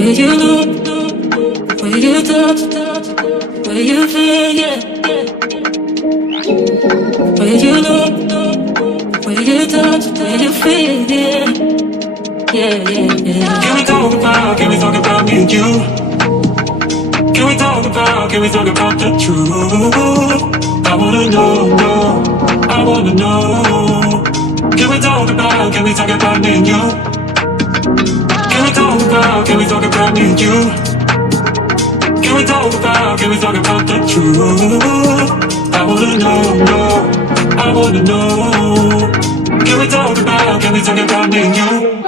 Where you look, where you touch, where you feel, yeah. Where you look, where you touch, where you feel, yeah. Yeah. Can we talk about me and you? Can we talk about the truth? I wanna know, I wanna know. Can we talk about me and you? Can we talk about me and you? Can we talk about the truth? I wanna know, I wanna know. Can we talk about me and you?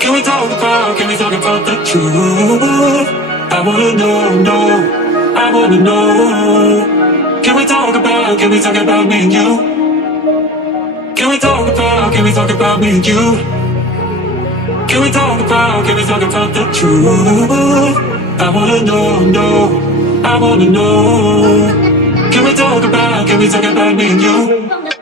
Can we talk about the truth? I wanna know, I wanna know. Can we talk about me and you? Can we talk about me and you? Can we talk about the truth? I wanna know, I wanna know. Can we talk about me and you?